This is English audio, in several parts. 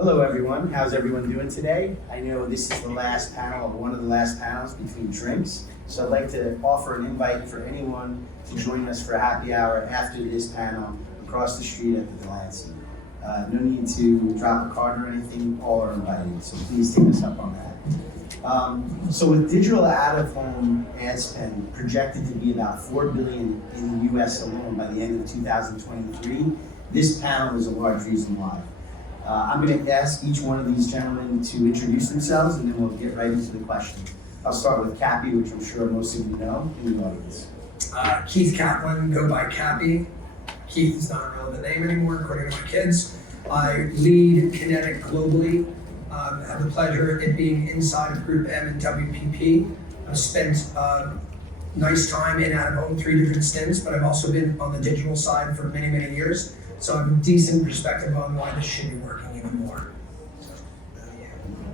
Hello everyone, how's everyone doing today? I know this is the last panel, or one of the last panels between drinks, so I'd like to offer an invite for anyone to join us for a happy hour after this panel across the street at the Delancey. No need to drop a card or anything, all are invited, so please take us up on that. So with digital out-of-home ad spend projected to be about $4 billion in the US alone by the end of 2023, this panel is a large reason why. I'm going to ask each one of these gentlemen to introduce themselves, and then we'll get right into the questions. I'll start with Kappy, which I'm sure most of you know in the audience. Keith Kaplan, go by Kappy. Keith is not a relevant name anymore, according to my kids. I lead Kinetic globally. I have the pleasure of it being inside of Group M and WPP. I've spent nice time in out of home, 3 different stints, but I've also been on the digital side for many, many years. So I have a decent perspective on why this should be working even more.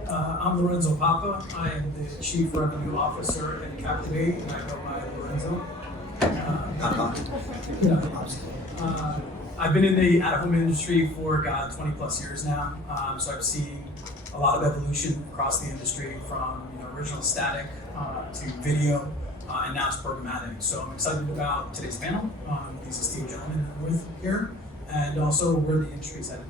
I'm Lorenzo Papa. I am the Chief Revenue Officer at Captivate, and I go by Lorenzo. I've been in the out-of-home industry for 20 plus years now, so I've seen a lot of evolution across the industry from original static to video, and now it's programmatic. So I'm excited about today's panel, these esteemed gentlemen I'm with here, and also where the industry is headed.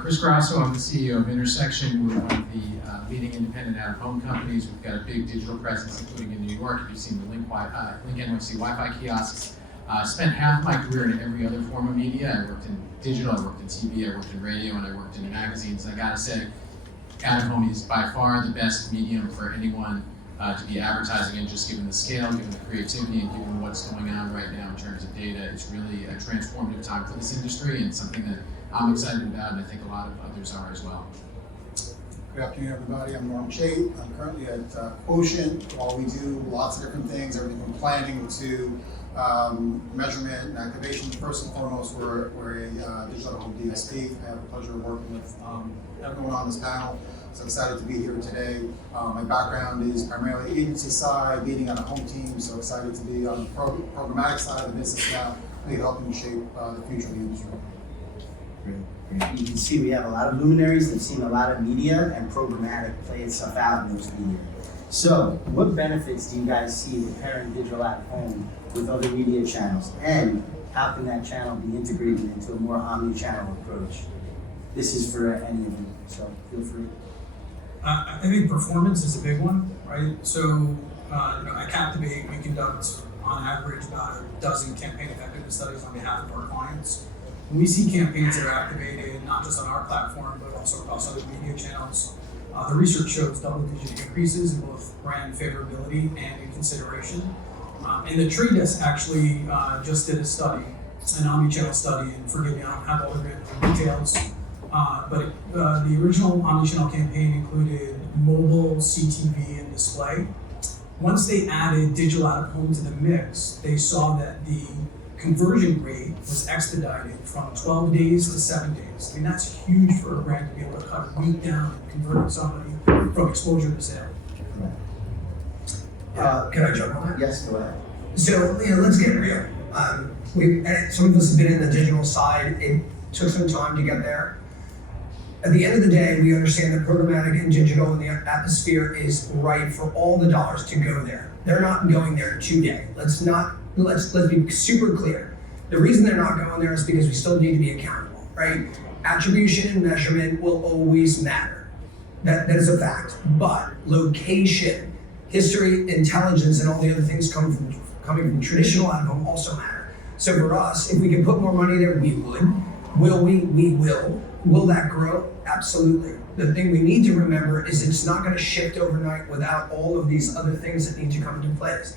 Chris Grosso, I'm the CEO of Intersection. We're one of the leading independent out-of-home companies. We've got a big digital presence, including in New York. If you've seen the Link NYC Wi-Fi kiosks. Spent half my career in every other form of media. I worked in digital, I worked in TV, I worked in radio, and I worked in magazines. I gotta say, out-of-home is by far the best medium for anyone to be advertising in, just given the scale, given the creativity, and given what's going on right now in terms of data. It's really a transformative time for this industry and something that I'm excited about, and I think a lot of others are as well. Good afternoon, everybody. I'm Chait. I'm currently at Quotient. While we do lots of different things, everything from planning to measurement and activation. First and foremost, we're a digital home DSP. I have the pleasure of working with everyone on this panel. So excited to be here today. My background is primarily agency side, leading on a home team. So excited to be on the programmatic side of the business now, really helping shape the future of the industry. Great. You can see we have a lot of luminaries that have seen a lot of media and programmatic play itself out in those media. So, what benefits do you guys see with pairing digital at home with other media channels? And how can that channel be integrated into a more omni-channel approach? This is for any of you, so feel free. I think performance is a big one, right? So, at Captivate, we conduct on average about a dozen campaign effectiveness studies on behalf of our clients. When we see campaigns that are activated, not just on our platform, but also across other media channels, the research shows double-digit increases in both brand favorability and in consideration. And the Trade Desk actually just did a study, an omnichannel study, and forgive me, I don't have all the details, but the original omnichannel campaign included mobile, CTV, and display. Once they added digital out-of-home to the mix, they saw that the conversion rate was expedited from 12 days to 7 days. I mean, that's huge for a brand to be able to cut a week down and converting somebody from exposure to sale. Can I jump on that? Yes, go ahead. So, let's get real. Some of us have been in the digital side. It took some time to get there. At the end of the day, we understand that programmatic and digital in the atmosphere is right for all the dollars to go there. They're not going there today. Let's be super clear. The reason they're not going there is because we still need to be accountable, right? Attribution and measurement will always matter. That is a fact. But location, history, intelligence, and all the other things coming from traditional out-of-home also matter. So for us, if we can put more money there, we would. Will we? We will. Will that grow? Absolutely. The thing we need to remember is it's not going to shift overnight without all of these other things that need to come into place.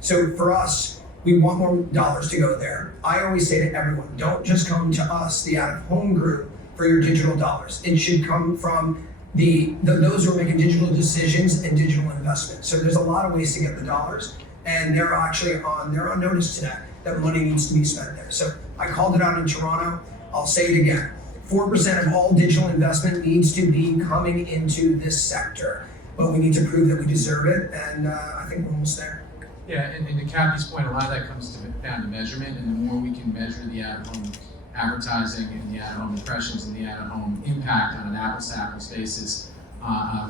So for us, we want more dollars to go there. I always say to everyone, don't just come to us, the out-of-home group, for your digital dollars. It should come from those who are making digital decisions and digital investment. So there's a lot of ways to get the dollars, and they're on notice today that money needs to be spent there. So I called it out in Toronto. I'll say it again. 4% of all digital investment needs to be coming into this sector, but we need to prove that we deserve it, and I think we're almost there. Yeah, and to Kappy's point, a lot of that comes down to measurement, and the more we can measure the out-of-home advertising and the out-of-home impressions and the out-of-home impact on an apples-to-apples basis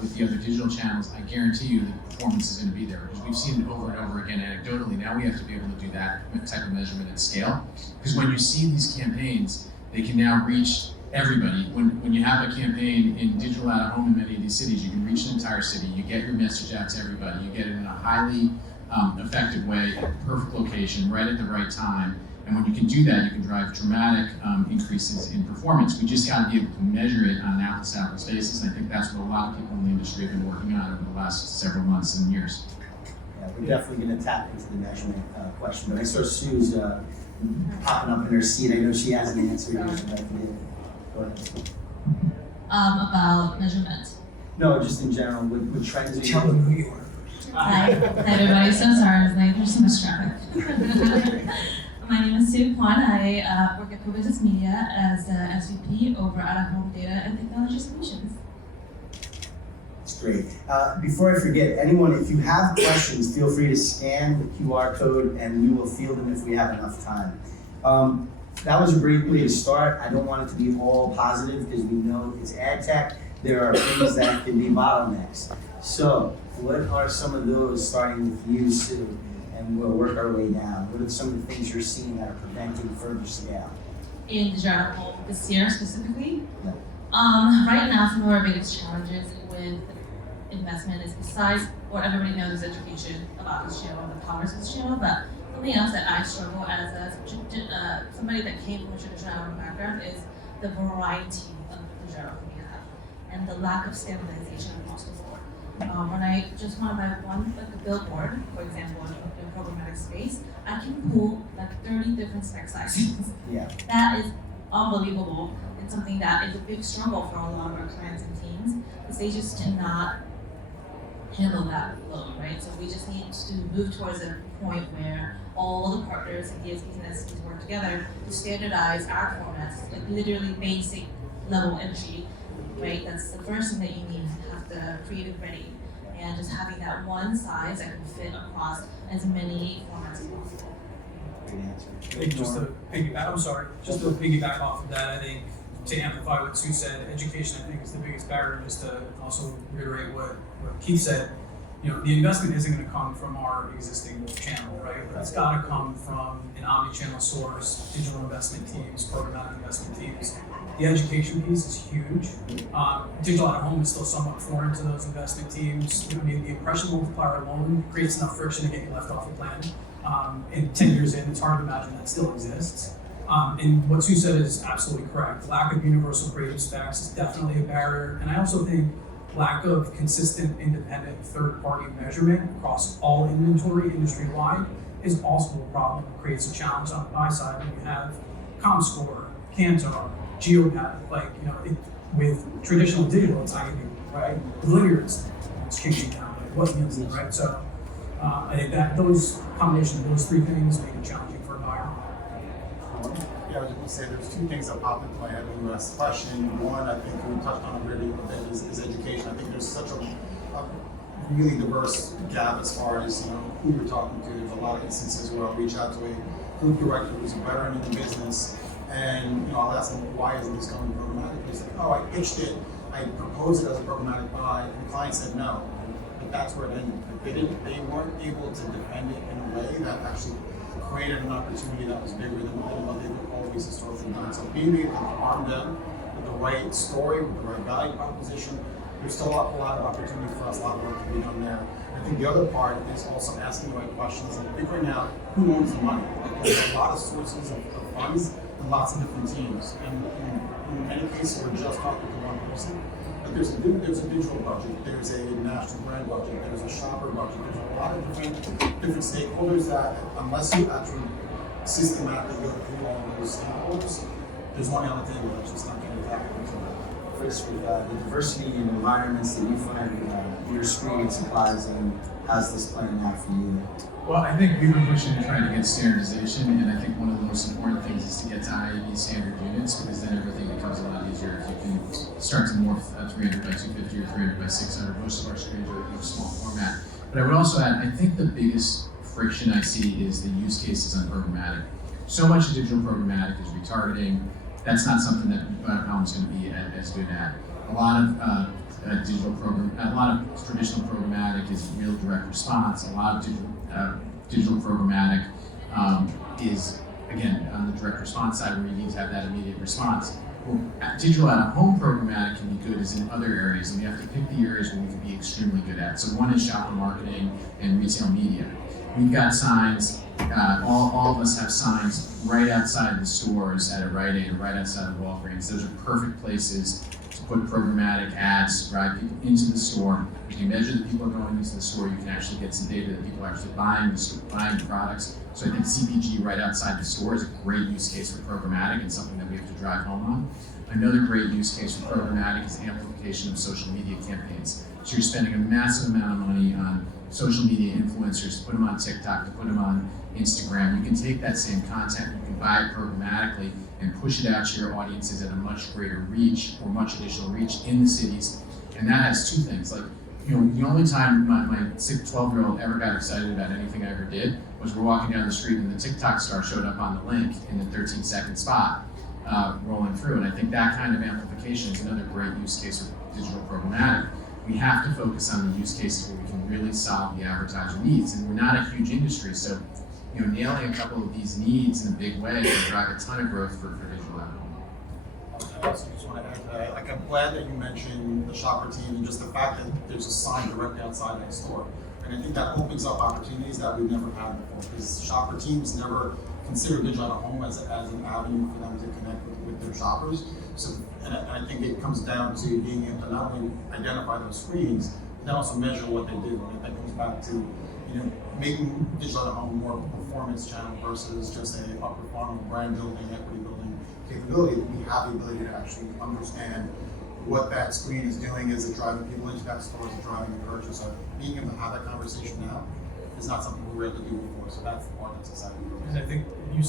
with the other digital channels, I guarantee you the performance is going to be there, because we've seen it over and over again anecdotally. Now we have to be able to do that type of measurement at scale, because when you see these campaigns, they can now reach everybody. When you have a campaign in digital out-of-home in many of these cities, you can reach an entire city, you get your message out to everybody, you get it in a highly effective way, at the perfect location, right at the right time. And when you can do that, you can drive dramatic increases in performance. We just got to be able to measure it on an apples-to-apples basis, and I think that's what a lot of people in the industry have been working on over the last several months and years. Yeah, we're definitely going to tap into the measurement question, but I saw Sue's popping up in her seat. I know she has an answer here. So go ahead. About measurement. No, just in general, what trends are you Tell them who you are. Hi everybody, so sorry, there's so much traffic. My name is Kwon. I work at Publicis Media as the SVP over out-of-home data and technology solutions. That's great. Before I forget, anyone, if you have questions, feel free to scan the QR code and we will field them if we have enough time. That was a great way to start. I don't want it to be all positive because we know it's ad tech. There are things that can be bottlenecks. So, what are some of those, starting with you, Sue, and we'll work our way down? What are some of the things you're seeing that are preventing further scale? In the journal this year specifically, Yeah. right now some of our biggest challenges with investment is, besides what everybody knows is education about this channel and the powers of this channel, but something else that I struggle as somebody that came from a traditional background is the variety of the journal we have and the lack of standardization across the board. When I just want to buy one, like a billboard, for example, in a programmatic space, I can pull like 30 different spec sizes. Yeah. That is unbelievable. It's something that is a big struggle for a lot of our clients and teams, because they just cannot handle that load, right? So we just need to move towards a point where all the partners and DSPs and SPs work together to standardize our formats, like literally basic level entry, right? That's the first thing that you need to have the creative ready. And just having that one size that can fit across as many formats as possible. Great answer. I think just to piggyback off of that, I think to amplify what Sue said, education I think is the biggest barrier. Just to also reiterate what Keith said, you know, the investment isn't going to come from our existing channel, right? It's got to come from an omni-channel source, digital investment teams, programmatic investment teams. The education piece is huge. Digital out-of-home is still somewhat foreign to those investment teams. I mean, the impression multiplier alone creates enough friction to get you left off the plan. And 10 years in, it's hard to imagine that still exists. And what Sue said is absolutely correct. Lack of universal creative specs is definitely a barrier. And I also think lack of consistent, independent, third-party measurement across all inventory industry-wide is also a problem. It creates a challenge on the buy side when you have ComScore, Kantar, Geopath, like, you know, with traditional digital, it's not even, right? With linear, it's kicking down, like what means it, right? So I think that those combination of those three things make it challenging for a buyer. Yeah, I was just gonna say there's two things that popped into my head when you asked the question. One, I think we touched on it really a bit, is education. I think there's such a really diverse gap as far as, you know, who you're talking to. There's a lot of instances where I'll reach out to a group director who's a veteran in the business, and you know, I'll ask them, why isn't this coming programmatic? He's like, oh, I pitched it, I proposed it as a programmatic buy, and the client said no. But that's where it ended. They weren't able to defend it in a way that actually created an opportunity that was bigger than what they were always historically done. So being able to arm them with the right story, with the right value proposition, there's still a lot of opportunity for us, a lot of work to be done there. I think the other part is also asking the right questions and figuring out who owns the money. Like, there's a lot of sources of funds and lots of different teams. And in many cases, we're just talking to one person. But there's a digital budget, there's a national brand budget, there's a shopper budget, there's a lot of different stakeholders that, unless you actually systematically go through all of those stakeholders, there's money on the table that's just not getting tackled. Chris, with the diversity in environments that you find your experience applies in, how's this playing out for you? Well, I think we've been pushing to try to get standardization, and I think one of the most important things is to get to IAB standard units, because then everything becomes a lot easier. If you can start to morph 300 by 250 or 300 by 600, most of our screens are in a small format. But I would also add, I think the biggest friction I see is the use cases on programmatic. so much of digital programmatic is retargeting. That's not something that out-of-home is going to be as good at. A lot of a lot of traditional programmatic is real direct response. A lot of digital programmatic is, again, on the direct response side where you need to have that immediate response. Well, digital out-of-home programmatic can be good as in other areas, and we have to pick the areas where we can be extremely good at. So one is shopper marketing and retail media. We've got signs, all of us have signs right outside the stores at a Rite Aid or right outside of Walgreens. Those are perfect places to put programmatic ads, drive people into the store. If you measure that people are going into the store, you can actually get some data that people are actually buying the products. So I think CPG right outside the store is a great use case for programmatic and something that we have to drive home on. Another great use case for programmatic is amplification of social media campaigns. So you're spending a massive amount of money on social media influencers to put them on TikTok, to put them on Instagram. You can take that same content, you can buy it programmatically and push it out to your audiences at a much greater reach or much additional reach in the cities. And that has two things. Like, you know, the only time my 12-year-old ever got excited about anything I ever did was we're walking down the street and the TikTok star showed up on the link in the 13-second spot rolling through. And I think that kind of amplification is another great use case of digital programmatic. We have to focus on the use cases where we can really solve the advertiser needs. And we're not a huge industry, so nailing a couple of these needs in a big way can drive a ton of growth for digital out-of-home. I also just want to add to that. Like, I'm glad that you mentioned the shopper team and just the fact that there's a sign directly outside the store. And I think that opens up opportunities that we've never had before, because shopper teams never consider digital out-of-home as an avenue for them to connect with their shoppers. So, and I think it comes down to being able to not only identify those screens, but then also measure what they do. And that comes back to, making digital out-of-home more of a performance channel versus just a upper funnel brand building, equity building capability. That we have the ability to actually understand what that screen is doing. Is it driving people into that store? Is it driving a purchase? So being able to have that conversation now is not something we were able to do before. So that's the part that's exciting. And I think you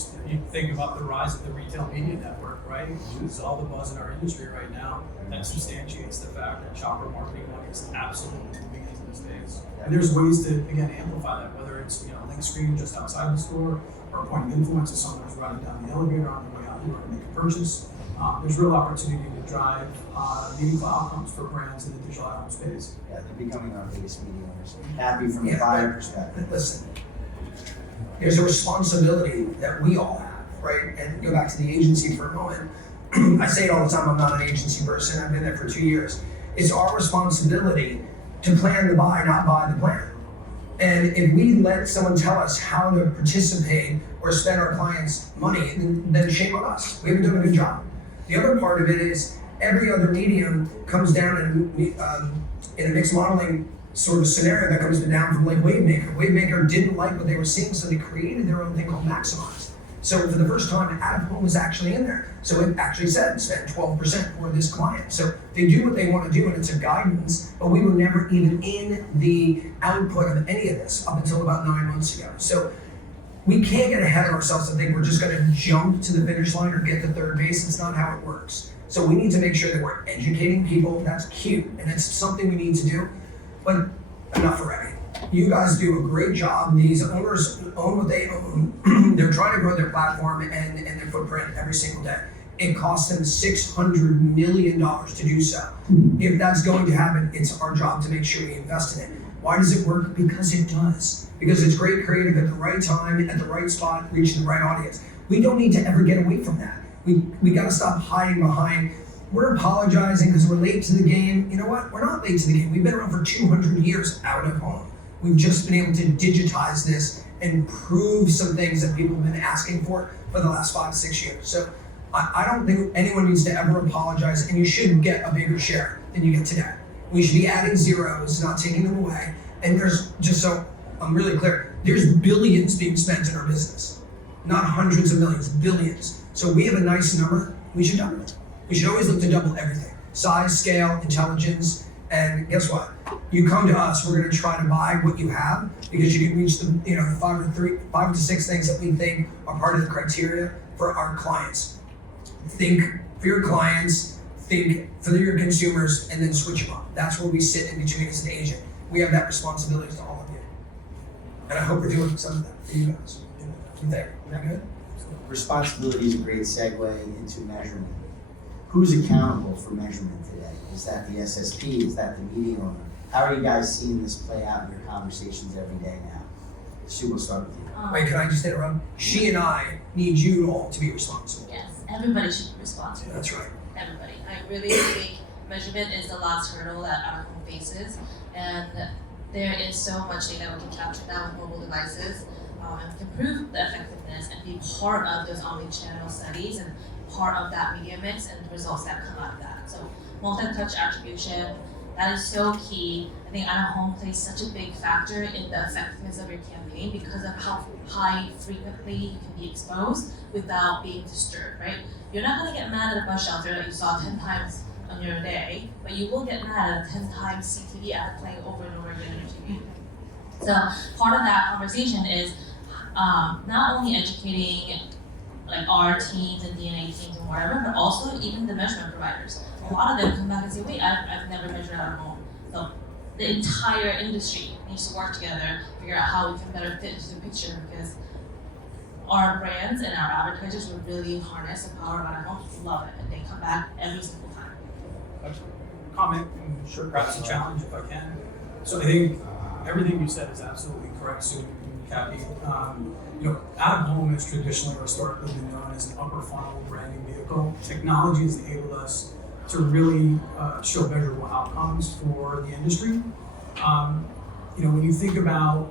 think about the rise of the retail media network, right? Which is all the buzz in our industry right now. That substantiates the fact that shopper marketing money is absolutely moving into the space. And there's ways to, again, amplify that, whether it's a link screen just outside the store or a point of influence if someone who's riding down the elevator on their way out here to make a purchase. There's real opportunity to drive meaningful outcomes for brands in the digital out-of-home space. Yeah, they're becoming our biggest media owners. Happy from a buyer perspective. Listen, there's a responsibility that we all have, right? And go back to the agency for a moment. I say it all the time, I'm not an agency person, I've been there for 2 years. It's our responsibility to plan the buy, not buy the plan. And if we let someone tell us how to participate or spend our clients' money, then shame on us. We haven't done a good job. The other part of it is every other medium comes down in a mixed modeling sort of scenario that comes down from like Wavemaker. Wavemaker didn't like what they were seeing, so they created their own thing called Maximize. So for the first time, out-of-home was actually in there. So it actually said spend 12% for this client. So they do what they want to do, and it's a guidance, but we were never even in the output of any of this up until about 9 months ago. So we can't get ahead of ourselves and think we're just going to jump to the finish line or get to third base. It's not how it works. So we need to make sure that we're educating people. That's cute, and it's something we need to do, but enough already. You guys do a great job. These owners own what they own. They're trying to grow their platform and their footprint every single day. It costs them $600 million to do so. If that's going to happen, it's our job to make sure we invest in it. Why does it work? Because it does. Because it's great creative at the right time, at the right spot, reaching the right audience. We don't need to ever get away from that. We got to stop hiding behind, we're apologizing because we're late to the game. You know what? We're not late to the game. We've been around for 200 years out of home. We've just been able to digitize this and prove some things that people have been asking for the last 5-6 years. So I don't think anyone needs to ever apologize, and you shouldn't get a bigger share than you get today. We should be adding zeros, not taking them away. And there's, just so I'm really clear, there's billions being spent in our business. Not hundreds of millions, billions. So we have a nice number, we should double it. We should always look to double everything. Size, scale, intelligence, and guess what? You come to us, we're gonna try to buy what you have because you can reach the 5 to 6 things that we think are part of the criteria for our clients. Think for your clients, think for your consumers, and then switch them up. That's where we sit in between as an agent. We have that responsibility to all of you. And I hope we're doing some of that for you guys. You think? Is that good? responsibility is a great segue into measurement. Who's accountable for measurement today? Is that the SSP? Is that the media owner? How are you guys seeing this play out in your conversations every day now? Sue, we'll start with you. Wait, can I just interrupt? She and I need you all to be responsible. Yes, everybody should be responsible. That's right. Everybody. I really think measurement is the last hurdle that our home faces, and there is so much data we can capture now with mobile devices, and can prove the effectiveness and be part of those omni-channel studies and part of that media mix and the results that come out of that. So multi-touch attribution, that is so key. I think out-of-home plays such a big factor in the effectiveness of your campaign because of how high frequently you can be exposed without being disturbed, right? You're not gonna get mad at a bus shelter that you saw 10 times on your day, but you will get mad at a 10 times CTV ad playing over and over again on TV. So part of that conversation is not only educating like our teams and DNA teams and whatever, but also even the measurement providers. A lot of them come back and say, wait, I've never measured out of home. So the entire industry needs to work together, figure out how we can better fit into the picture because our brands and our advertisers will really harness the power of out of home, love it, and they come back every single time. Comment and sure perhaps a challenge if I can. So I think everything you said is absolutely correct, Sue and Kappy. Out of home has traditionally or historically been known as an upper funnel branding vehicle. Technology has enabled us to really show measurable outcomes for the industry. When you think about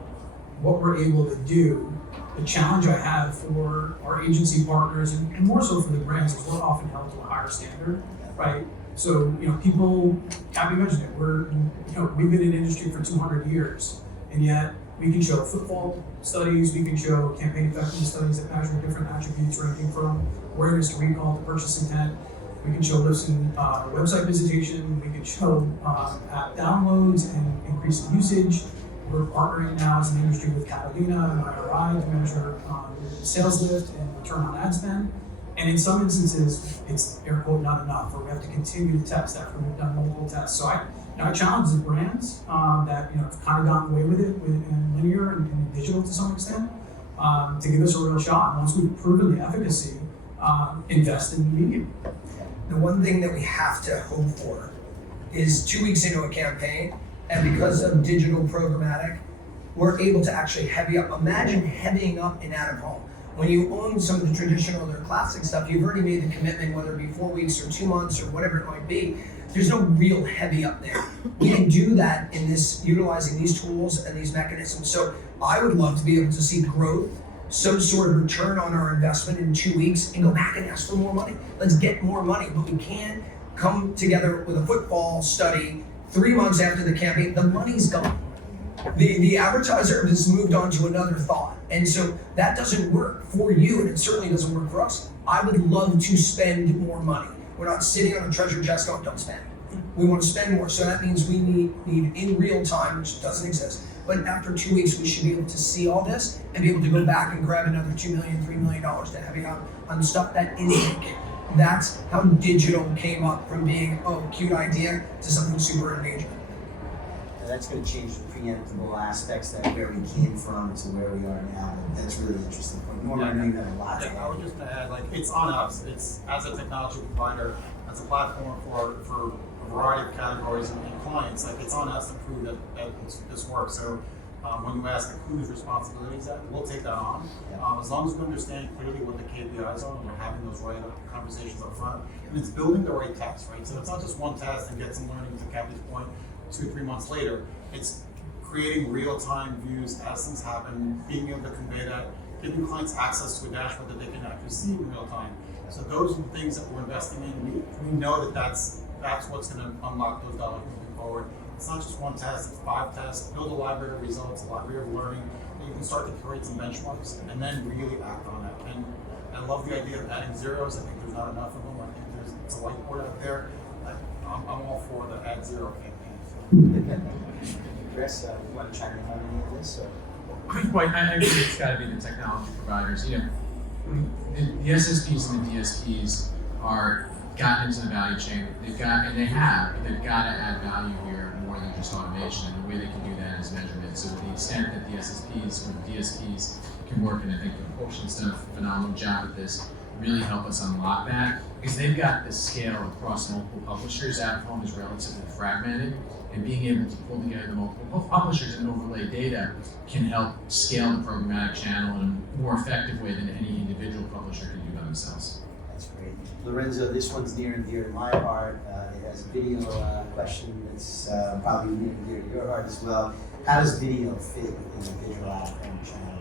what we're able to do, the challenge I have for our agency partners and more so for the brands is we're often held to a higher standard, right? So, people, Kappy mentioned it, we've been in industry for 200 years, and yet we can show footfall studies, we can show campaign effectiveness studies that measure different attributes ranging from awareness to recall to purchase intent. We can show lifts in website visitation, we can show app downloads and increase in usage. We're partnering now as an industry with Catalina and IRI to measure sales lift and return on ad spend. And in some instances, it's air quote not enough, or we have to continue to test after we've done multiple tests. So I challenge the brands that have kind of gotten away with it in linear and digital to some extent to give us a real shot. And once we've proven the efficacy, invest in the medium. The one thing that we have to hope for is 2 weeks into a campaign, and because of digital programmatic, we're able to actually heavy up. Imagine heavying up in out of home. When you own some of the traditional or classic stuff, you've already made the commitment, whether it be 4 weeks or 2 months or whatever it might be. There's no real heavy up there. We can do that in this, utilizing these tools and these mechanisms. So I would love to be able to see growth, some sort of return on our investment in 2 weeks and go back and ask for more money. Let's get more money, but we can't come together with a football study 3 months after the campaign. The money's gone. The advertiser has moved on to another thought. And so that doesn't work for you, and it certainly doesn't work for us. I would love to spend more money. We're not sitting on a treasure chest going, don't spend. We want to spend more. So that means we need in real time, which doesn't exist. But after 2 weeks, we should be able to see all this and be able to go back and grab another $2 million, $3 million to heavy on stuff that isn't. That's how digital came up from being, cute idea to something super engaging. That's going to change the preemptible aspects that where we came from to where we are now. That's really interesting point. Norman, I know you have a lot to Yeah, I add. would just add, it's on us. It's as a technology provider, as a platform for a variety of categories and clients. It's on us to prove that this works. So when you ask whose responsibility is that, we'll take that on. As long as we understand clearly what the KPIs are and we're having those right conversations up front, and it's building the right test, right? So it's not just one test and get some learning to Kappy's point 2 or 3 months later. It's creating real-time views as things happen, being able to convey that, giving clients access to a dashboard that they can actually see in real time. So those are the things that we're investing in. We know that that's what's going to unlock those dollars moving forward. It's not just one test, it's 5 tests. Build a library of results, a library of learning, that you can start to create some benchmarks and then really act on it. And I love the idea of adding zeros. I think there's not enough of them. I think it's a whiteboard out there. I'm all for the add zero campaign. Chris, you want to chime in on any of this? Quick point, I agree it's got to be the technology providers. The SSPs and the DSPs are gotten into the value chain. They've got to add value here more more than just automation, and the way they can do that is measurement. So to the extent that the SSPs or the DSPs can work, and I think the Quotient's done a phenomenal job at this, really help us unlock that, because they've got this scale across multiple publishers. Out of home is relatively fragmented, and being able to pull together the multiple publishers and overlay data can help scale the programmatic channel in a more effective way than any individual publisher can do by themselves. That's great. Lorenzo, this one's near and dear to my heart. It has a video question that's probably near and dear to your heart as well. How does video fit within the digital out-of-home channel?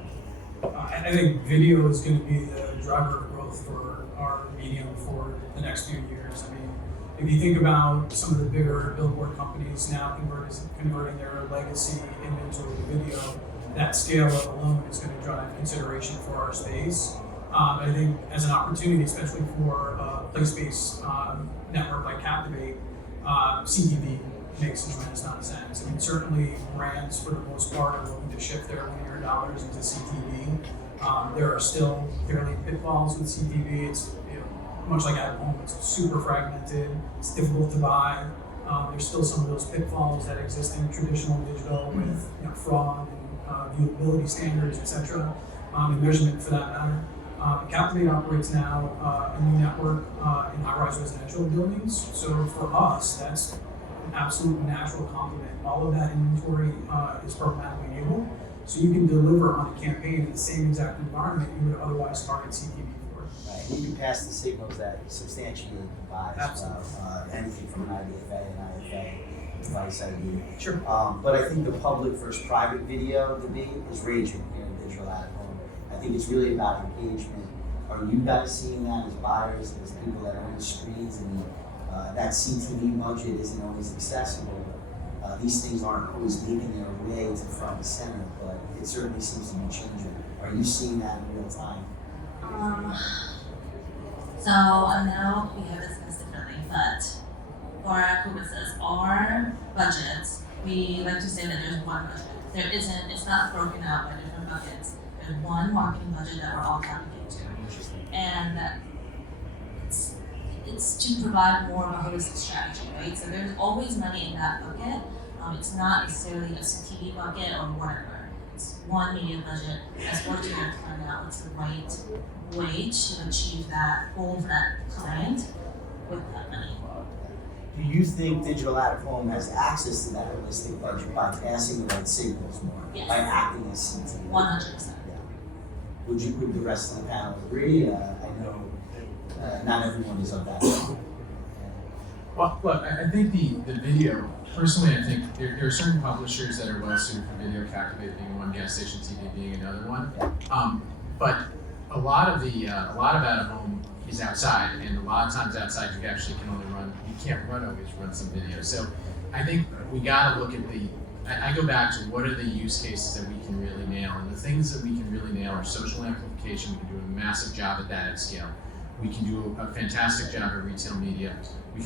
I think video is going to be the driver of growth for our medium for the next few years. I mean, if you think about some of the bigger billboard companies now converting their legacy image over video, that scale alone is going to drive consideration for our space. I think as an opportunity, especially for a place-based network like Captivate, CTV makes a tremendous amount of sense. I mean, certainly brands, for the most part, are looking to shift their linear dollars into CTV. There are still fairly pitfalls with CTV. It's much like at home, it's super fragmented. It's difficult to buy. There's still some of those pitfalls that exist in traditional digital with fraud and viewability standards, etc. And measurement for that matter. Captivate operates now a new network in high-rise residential buildings. So for us, that's an absolute natural complement. All of that inventory is programmatically enabled, so you can deliver on a campaign in the same exact environment you would otherwise target CTV for. Right. You can pass the signals that substantiate the buy as well. Anything from an IDFA and IFA device ID. Sure. But I think the public versus private video debate is raging here in digital out of home. I think it's really about engagement. Are you guys seeing that as buyers, as people that own the screens, and that CTV budget isn't always accessible? These things aren't always making their way to front and center, but it certainly seems to be changing. Are you seeing that in real time? So I know we have discussed differently, but for Publicis, our budgets, we like to say that there's one budget. There isn't, it's not broken out by different buckets. There's one marketing budget that we're all tapping into. And it's to provide more of a holistic strategy, right? So there's always money in that bucket. It's not necessarily a CTV bucket or whatever. It's one media budget that's working to find out what's the right way to achieve that goal for that client with that money. Do you think digital out of home has access to that holistic budget by passing the right signals more, Yes. by acting as CTV? 100%. Would the rest of the panel agree? I know not everyone is of that level. Well, look, I think the video, personally, I think there are certain publishers that are well suited for video, Captivate being one, gas station TV being another one. But a lot of out of home is outside, and a lot of times outside you actually can only run, you can't always run some video. So I think we gotta look at I go back to what are the use cases that we can really nail, and the things that we can really nail are social amplification. We can do a massive job at that at scale. We can do a fantastic job at retail media. We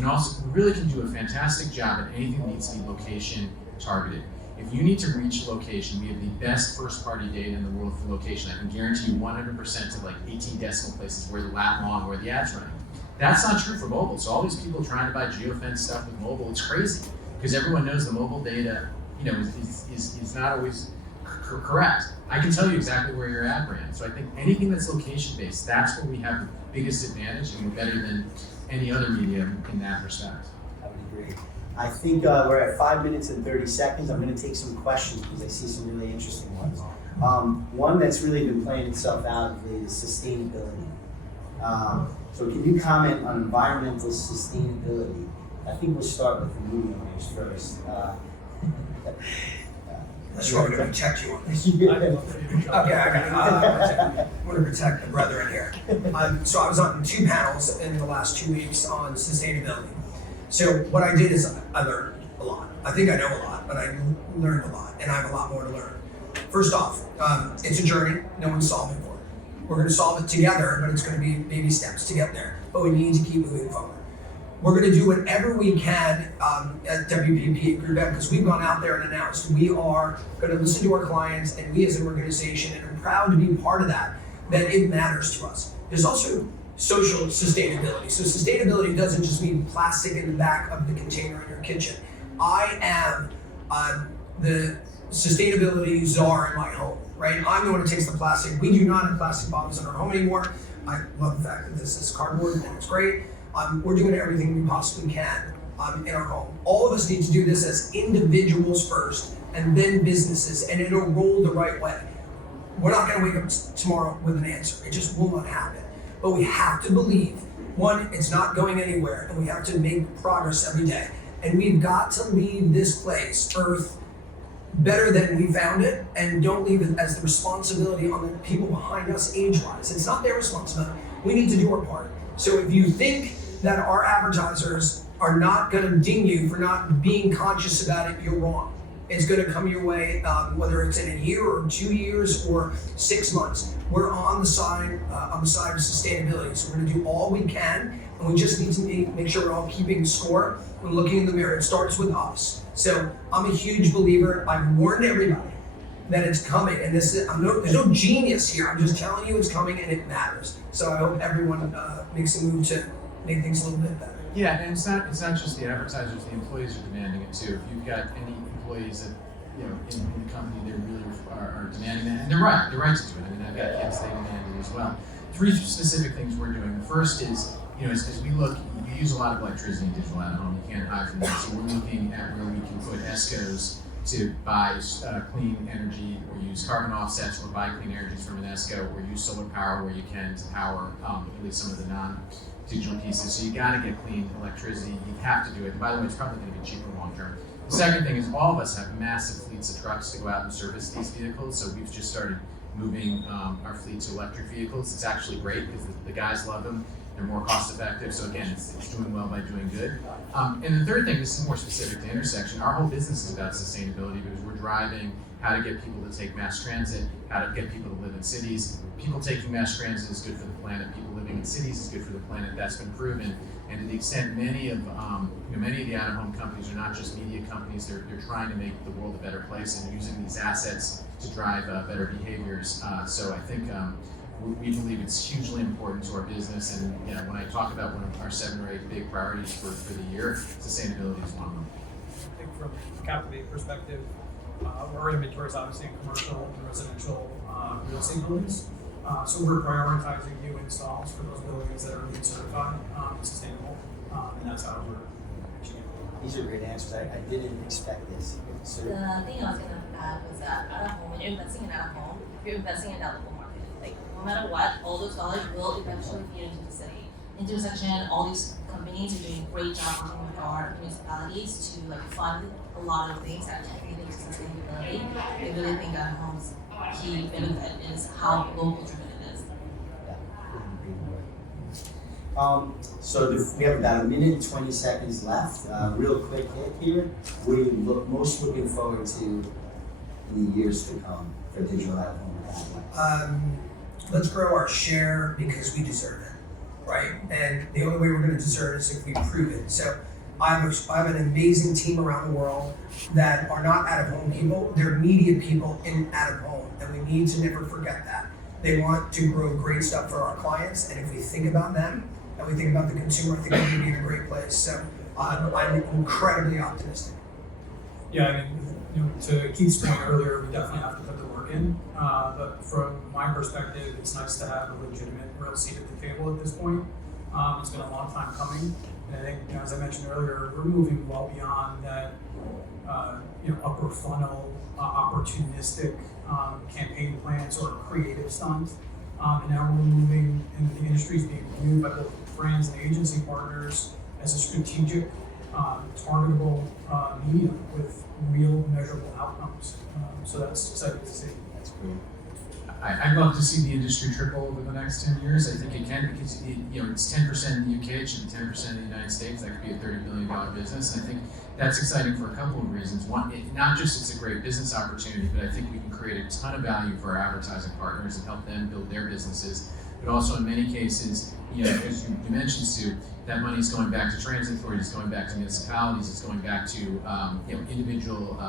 really can do a fantastic job at anything that needs to be location targeted. If you need to reach location, we have the best first party data in the world for location. I can guarantee you 100% to like 18 decimal places where the lat long, where the ad's running. That's not true for mobile. So all these people trying to buy geofence stuff with mobile, it's crazy because everyone knows the mobile data is not always correct. I can tell you exactly where your ad ran. So I think anything that's location based, that's where we have the biggest advantage, and we're better than any other medium in that respect. I would agree. I think we're at 5 minutes and 30 seconds. I'm going to take some questions because I see some really interesting ones. One that's really been playing itself out of late is sustainability. So can you comment on environmental sustainability? I think we'll start with the media owners first. That's why we're going to protect you on this. Yeah. Okay, I want to protect the brethren here. So I was on 2 panels in the last 2 weeks on sustainability. So what I did is I learned a lot. I think I know a lot, but I learned a lot, and I have a lot more to learn. First off, it's a journey. No one's solving for it. We're going to solve it together, but it's going to be baby steps to get there. But we need to keep moving forward. We're going to do whatever we can at WPP at Group M, because we've gone out there and announced we are going to listen to our clients, and we as an organization, and I'm proud to be part of that it matters to us. There's also social sustainability. So sustainability doesn't just mean plastic in the back of the container in your kitchen. I am the sustainability czar in my home, right? I'm the one who takes the plastic. We do not have plastic bottles in our home anymore. I love the fact that this is cardboard and it's great. We're doing everything we possibly can in our home. All of us need to do this as individuals first and then businesses, and it'll roll the right way. We're not gonna wake up tomorrow with an answer. It just will not happen. But we have to believe, one, it's not going anywhere, and we have to make progress every day. And we've got to leave this place, Earth, better than we found it, and don't leave it as the responsibility on the people behind us age-wise. It's not their responsibility. We need to do our part. So if you think that our advertisers are not gonna ding you for not being conscious about it, you're wrong. It's gonna come your way, whether it's in a year or 2 years or 6 months. We're on the side of sustainability. So we're gonna do all we can, and we just need to make sure we're all keeping score when looking in the mirror. It starts with us. So I'm a huge believer. I've warned everybody that it's coming, and there's no genius here. I'm just telling you it's coming and it matters. So I hope everyone makes a move to make things a little bit better. Yeah, and it's not just the advertisers, the employees are demanding it too. If you've got any employees that, in the company, they really are demanding that, and they're right to do it. I mean, I've got kids, they demand it as well. 3 specific things we're doing. The first is, as we look, you use a lot of electricity in digital at home, you can't hide from that. So we're looking at where we can put ESCOs to buy clean energy, or use carbon offsets, or buy clean energies from an ESCO, or use solar power where you can to power at least some of the non-digital pieces. So you got to get clean electricity. You have to do it. And by the way, it's probably going to be cheaper long term. The second thing is all of us have massive fleets of trucks to go out and service these vehicles. So we've just started moving our fleet to electric vehicles. It's actually great because the guys love them. They're more cost effective. So again, it's doing well by doing good. And the third thing, this is more specific to intersection. Our whole business is about sustainability because we're driving how to get people to take mass transit, how to get people to live in cities. People taking mass transit is good for the planet. People living in cities is good for the planet. That's been proven. And to the extent many of the out-of-home companies are not just media companies, they're trying to make the world a better place and using these assets to drive better behaviors. So I think we believe it's hugely important to our business. And when I talk about one of our 7 or 8 big priorities for the year, sustainability is one of them. I think from a Captivate perspective, our inventory is obviously in commercial and residential real estate buildings. So we're prioritizing new installs for those buildings that are LEED certified and sustainable, and that's how we're achieving it. These are great answers. I didn't expect this. So, The thing I was gonna add was that out of home, when you're investing in out of home, you're investing in that local market. Like no matter what, all those dollars will eventually feed into the city. Intersection, all these companies are doing a great job working with our municipalities to fund a lot of things that can lead into sustainability. I really think out of home's key benefit is how local driven it is. So we have about 1 minute and 20 seconds left. Real quick hit here. What are you most looking forward to in the years to come for digital out-of-home Academy? Let's grow our share because we deserve it, right? And the only way we're going to deserve it is if we prove it. So I have an amazing team around the world that are not out-of-home people. They're media people in out-of-home, and we need to never forget that. They want to grow great stuff for our clients, and if we think about them and we think about the consumer, I think we're going to be in a great place. So I'm incredibly optimistic. Yeah, I mean, to Keith's point earlier, we definitely have to put the work in. But from my perspective, it's nice to have a legitimate real seat at the table at this point. It's been a long time coming. And I think, as I mentioned earlier, we're moving well beyond that, upper funnel, opportunistic campaign plans or creative stunt. And now we're moving, and the industry is being viewed by both brands and agency partners as a strategic, targetable medium with real measurable outcomes. So that's exciting to see. That's great. I'd love to see the industry triple over the next 10 years. I think it can because it's 10% in the UK, it should be 10% in the United States. That could be a $30 billion business. And I think that's exciting for a couple of reasons. One, not just it's a great business opportunity, but I think we can create a ton of value for our advertising partners and help them build their businesses. But also in many cases, as you mentioned, Sue, that money is going back to transit authorities, going back to municipalities, it's going back to individual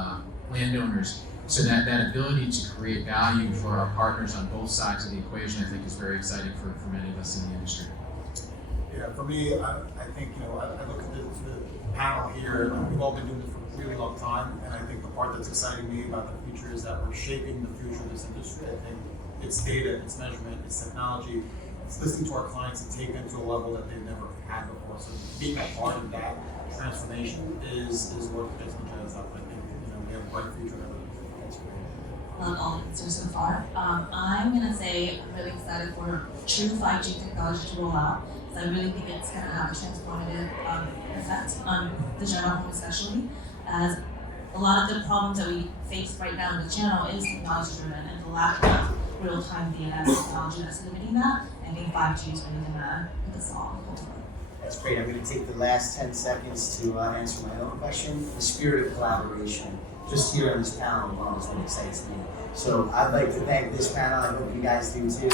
landowners. So that ability to create value for our partners on both sides of the equation, I think, is very exciting for many of us in the industry. Yeah, for me, I think, I look at the panel here, and we've all been doing it for a really long time, and I think the part that's exciting me about the future is that we're shaping the future of this industry. I think it's data, it's measurement, it's technology, it's listening to our clients and taking them to a level that they've never had before. So being a part of that transformation is what gets me jazzed up. I think, we have a bright future ahead of us. That's great. Love all the answers so far. I'm gonna say I'm really excited for true 5G technology to roll out. So I really think it's gonna have a transformative effect on the general home, especially as a lot of the problems that we face right now in the channel is technology driven, and the lack of real-time data and technology that's limiting that. I think 5G is really gonna put us all on the That's great. I'm going to take the last 10 seconds to answer my own question. The spirit of collaboration, just here on this panel alone, is what excites me. So I'd like to thank this panel. I hope you guys do too.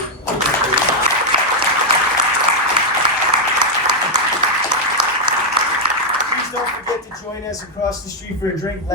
Please don't forget to join us across the street for a drink.